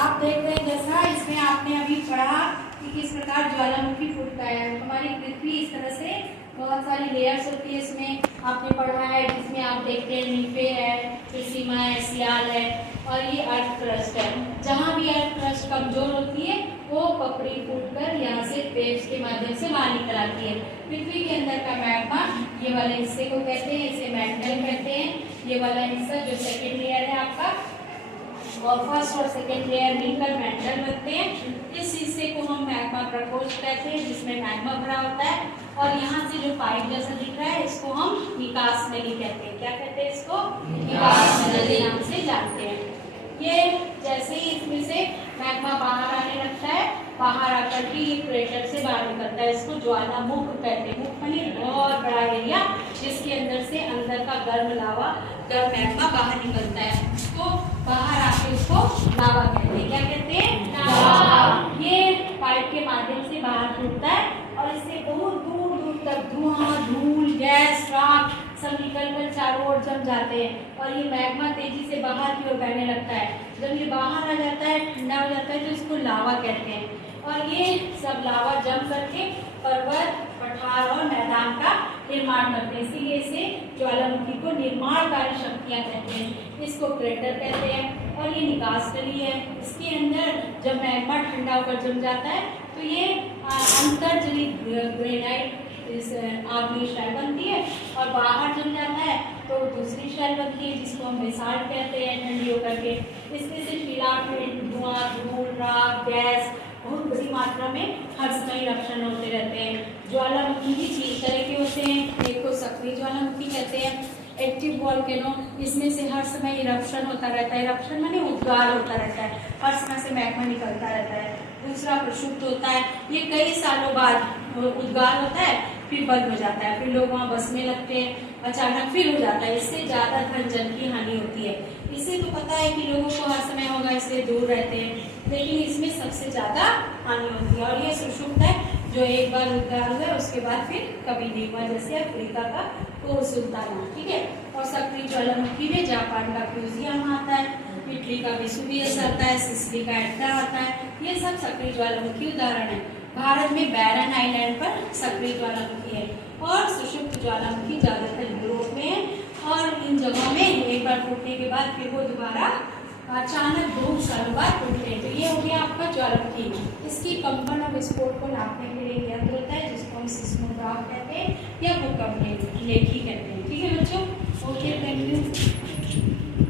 आप देख रहे हैं जैसा इसमें आपने अभी पढ़ा कि किस प्रकार ज्वालामुखी फूटता है। हमारी पृथ्वी इस तरह से बहुत सारी लेयर्स होती है, इसमें आपने पढ़ा है, जिसमें आप देखते हैं नीचे है, फिर सीमा है, सियाल है और ये अर्थ क्रस्ट है। जहाँ भी अर्थ क्रस्ट कमजोर होती है वो पपड़ी फूटकर यहाँ से वेव्स के माध्यम से बाहर निकल आती है। पृथ्वी के अंदर का मैग्मा ये वाले हिस्से को कहते हैं, इसे मैंटल कहते हैं। ये वाला हिस्सा जो सेकेंड लेयर है आपका, और फर्स्ट और सेकेंड लेयर मिलकर मैंटल बनते हैं। इस हिस्से को हम मैग्मा प्रकोष्ठ कहते हैं, जिसमें मैग्मा भरा होता है। और यहाँ से जो पाइप जैसा दिख रहा है इसको हम निकास नली कहते हैं। क्या कहते हैं इसको? निकास नली नाम से जानते हैं। ये जैसे ही इसमें से मैग्मा बाहर आने लगता है, बाहर आकर के ये क्रेटर से बाहर निकलता है, इसको ज्वालामुख कहते हैं। मुख यानी बहुत बड़ा एरिया जिसके अंदर से अंदर का गर्म लावा, गर्म मैग्मा बाहर निकलता है, उसको बाहर आके उसको लावा कहते हैं। क्या कहते हैं? लावा। ये पाइप के माध्यम से बाहर फूटता है और इससे बहुत दूर दूर तक धुआं, धूल, गैस, राख सब निकलकर चारों ओर जम जाते हैं और ये मैग्मा तेजी से बाहर की ओर बहने लगता है। जब ये बाहर आ जाता है, ठंडा हो जाता है, तो इसको लावा कहते हैं। और ये सब लावा जम करके पर्वत, पठार और मैदान का निर्माण करते हैं, इसीलिए इसे ज्वालामुखी को निर्माणकारी शक्तियाँ कहते हैं। इसको क्रेटर कहते हैं और ये निकास नली है। इसके अंदर जब मैग्मा ठंडा होकर जम जाता है तो ये अंतर्जनित ग्रेनाइट आग्नेय शैल बनती है और बाहर जम जाता है तो दूसरी शैल बनती है जिसको हम बेसाल्ट कहते हैं, ठंडी होकर के। इसमें से फिलामेंट, धुआं, धूल, राख, गैस बहुत बड़ी मात्रा में हर समय इरप्शन होते रहते हैं। ज्वालामुखी भी 3 तरह के होते हैं। एक को सक्रिय ज्वालामुखी कहते हैं, एक्टिव वोल्केनो, इसमें से हर समय इरप्शन होता रहता है। इरप्शन माने उद्गार होता रहता है, हर समय से मैग्मा निकलता रहता है। दूसरा प्रक्षुब्ध होता है, ये कई सालों बाद उद्गार होता है, फिर बंद हो जाता है, फिर लोग वहाँ बसने लगते हैं, अचानक फिर हो जाता है। इससे ज्यादा धन जन की हानि होती है। इससे तो पता है कि लोगों को हर समय होगा, इसलिए दूर रहते हैं, लेकिन इसमें सबसे ज्यादा हानि होती है। और ये सुषुप्त है, जो एक बार उद्गार हुआ उसके बाद फिर कभी नहीं हुआ, जैसे अफ्रीका का कोर सुल्ताना, ठीक है। और सक्रिय ज्वालामुखी में जापान का फ्यूजियम आता है, इटली का वेसुवियस आता है, सिसिली का एट्रा आता है। ये सब सक्रिय ज्वालामुखी उदाहरण है। भारत में बैरन आइलैंड पर सक्रिय ज्वालामुखी है और सुषुप्त ज्वालामुखी ज्यादातर यूरोप में है। और इन जगहों में एक बार फूटने के बाद फिर वो दोबारा अचानक बहुत सालों बाद फूटते हैं। तो ये हो गया आपका ज्वालामुखी। इसकी कंपन और विस्फोट को नापने के लिए यंत्र होता है जिसको हम सिस्मोग्राफ कहते हैं या भूकंप लेखी कहते हैं। ठीक है बच्चों, ओके, थैंक यू।